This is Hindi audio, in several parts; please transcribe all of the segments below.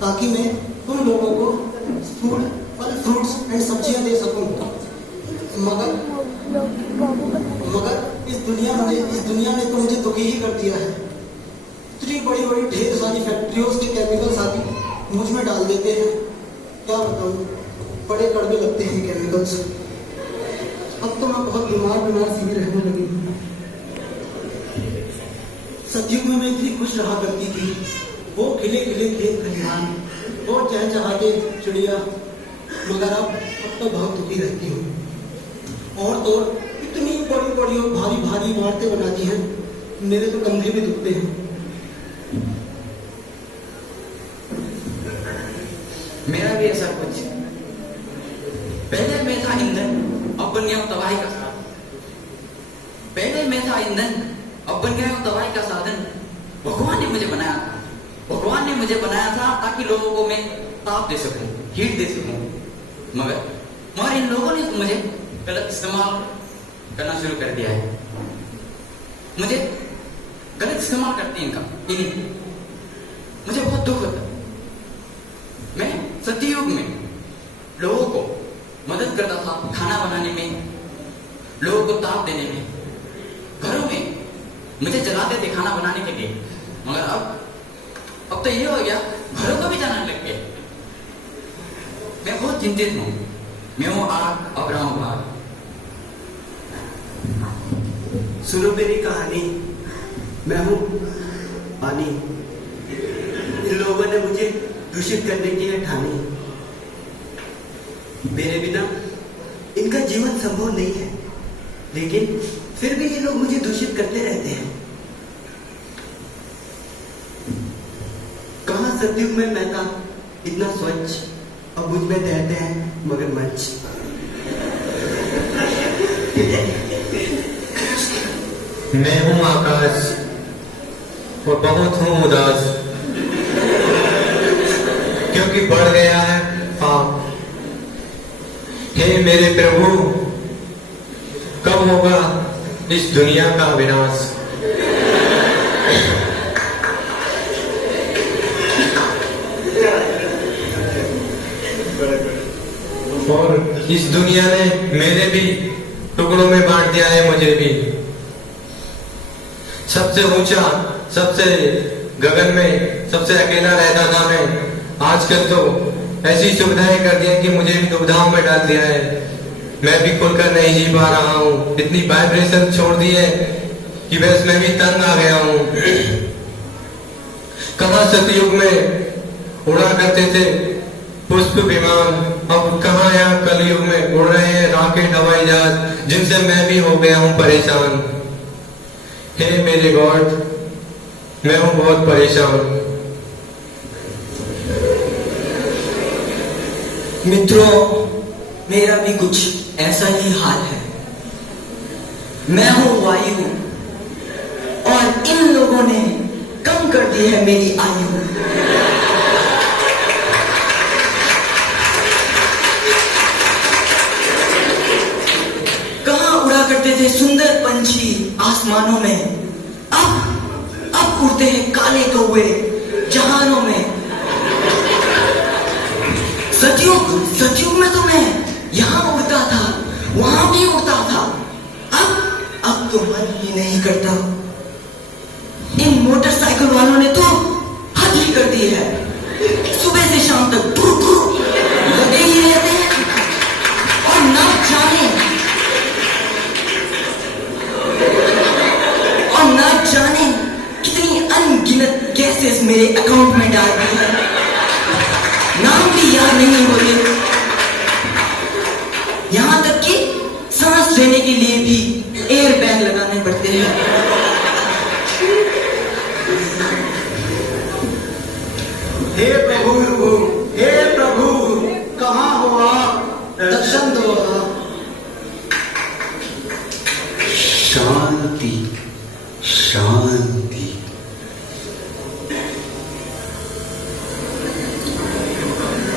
ताकि मैं तुम लोगों को फूड फल फ्रूट्स एंड सब्जियां दे सकूं। मगर इस दुनिया ने तो मुझे दुखी ही कर दिया है। इतनी बड़ी बड़ी ढेर सारी फैक्ट्रियों के केमिकल्स आदि मुझ में डाल देते हैं। क्या बताऊं, बड़े कड़वे लगते हैं केमिकल्स। अब तो मैं बहुत बीमार सी भी रहने लगी हूँ। सतयुग में मैं इतनी खुश रहा करती थी। वो खिले खिले खेत खलिहान, वो चहचहाते चिड़िया। मगर अब तो बहुत दुखी रहती हूँ। और तो इतनी बड़ी बड़ी और भारी भारी इमारतें बनाती हैं, मेरे तो कंधे भी दुखते हैं। मेरा भी ऐसा कुछ। पहले मैं था ईंधन, अब बन गया हूं तबाही का साधन। पहले मैं था ईंधन, अब बन गया हूं तबाही का साधन। भगवान ने मुझे बनाया था, भगवान ने मुझे बनाया था ताकि लोगों को मैं ताप दे सकूं, हीट दे सकूं। मगर इन लोगों ने मुझे गलत इस्तेमाल करना शुरू कर दिया है। मुझे गलत इस्तेमाल करते हैं इनका। मुझे बहुत दुख होता है। मैं सतयुग में लोगों को मदद करता था, खाना बनाने में, लोगों को ताप देने में। घरों में मुझे जलाते थे खाना बनाने के लिए। मगर अब तो ये हो गया, घरों को भी जलाने लग गए। मैं बहुत चिंतित हूं। मैं हूं आग, अब रहा हूं भाग। सुनो मेरी कहानी, मैं हूं पानी। इन लोगों ने मुझे दूषित करने की है ठानी। मेरे बिना इनका जीवन संभव नहीं है, लेकिन फिर भी ये लोग मुझे दूषित करते रहते हैं। कहां सतयुग में मैं था इतना स्वच्छ, अब मुझ में तैरते हैं मगरमच्छ। मैं हूं आकाश और बहुत हूं उदास, क्योंकि बढ़ गया है पाप। हे मेरे प्रभु, कब होगा इस दुनिया का विनाश? और इस दुनिया ने मेरे भी टुकड़ों में बांट दिया है, मुझे भी। सबसे ऊंचा, सबसे गगन में सबसे अकेला रहता था मैं। आजकल तो ऐसी सुविधाएं कर दी है कि मुझे भी दुविधाओं में डाल दिया है। मैं भी खुलकर नहीं जी पा रहा हूँ। इतनी वाइब्रेशन छोड़ दी है कि बस मैं भी तंग आ गया हूँ। कहाँ सतयुग में उड़ा करते थे पुष्प विमान, अब कहाँ यहाँ कलयुग में उड़ रहे हैं रॉकेट हवाई जहाज, जिनसे मैं भी हो गया हूँ परेशान। हे मेरे गॉड, मैं हूँ बहुत परेशान। मित्रों, मेरा भी कुछ ऐसा ही हाल है। मैं हूं वायु और इन लोगों ने कम कर दी है मेरी आयु। कहां उड़ा करते थे सुंदर पंछी आसमानों में, अब उड़ते हैं काले कौवे जहानों में। सतयुग में तो मैं यहाँ उड़ता था, वहां भी उड़ता था। अब तो मन ही नहीं करता। इन मोटरसाइकिल वालों ने तो हद ही कर दी है। सुबह से शाम तक भू भू लगे ही रहते हैं और ना जाने कितनी अनगिनत गैसेस मेरे अकाउंट में डाल दी है। नाम भी याद नहीं होते। यहां तक कि सांस लेने के लिए भी एयर बैग लगाने पड़ते हैं। हे प्रभु, कहाँ हो आप? दर्शन दो आप। शांति शांति।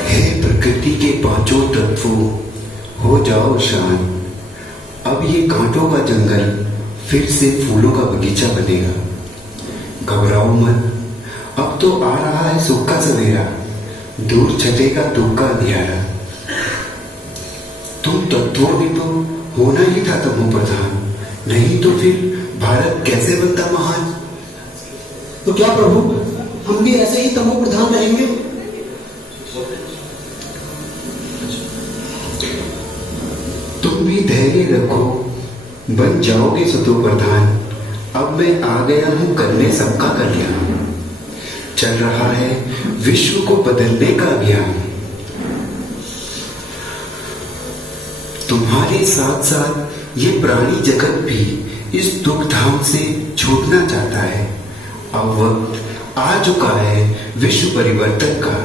हे प्रकृति के पांचों तत्वों, हो जाओ शांत। अब ये कांटों का जंगल फिर से फूलों का बगीचा बनेगा। घबराओ मत, अब तो आ रहा है सुख का सवेरा। दूर छटेगा दुख का अंधियारा। तुम तत्वों में तो होना ही था तमो प्रधान, नहीं तो फिर भारत कैसे बनता महान। तो क्या प्रभु हम भी ऐसे ही तमो प्रधान रहेंगे? तुम भी धैर्य रखो, बन जाओगे सतो प्रधान। अब मैं आ गया हूं करने सबका कल्याण। चल रहा है विश्व को बदलने का अभियान। तुम्हारे साथ साथ ये प्राणी जगत भी इस दुख धाम से छूटना चाहता है। अब वक्त आ चुका है विश्व परिवर्तन का,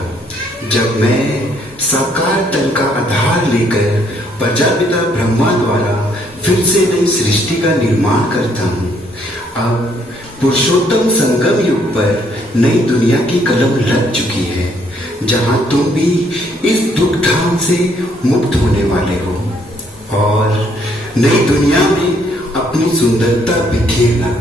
जब मैं साकार तल का आधार लेकर प्रजापिता ब्रह्मा द्वारा फिर से नई सृष्टि का निर्माण करता हूँ। अब पुरुषोत्तम संगम युग पर नई दुनिया की कलम लग चुकी है, जहां तुम भी इस दुख धाम से मुक्त होने वाले हो और नई दुनिया में अपनी सुंदरता बिखेरना।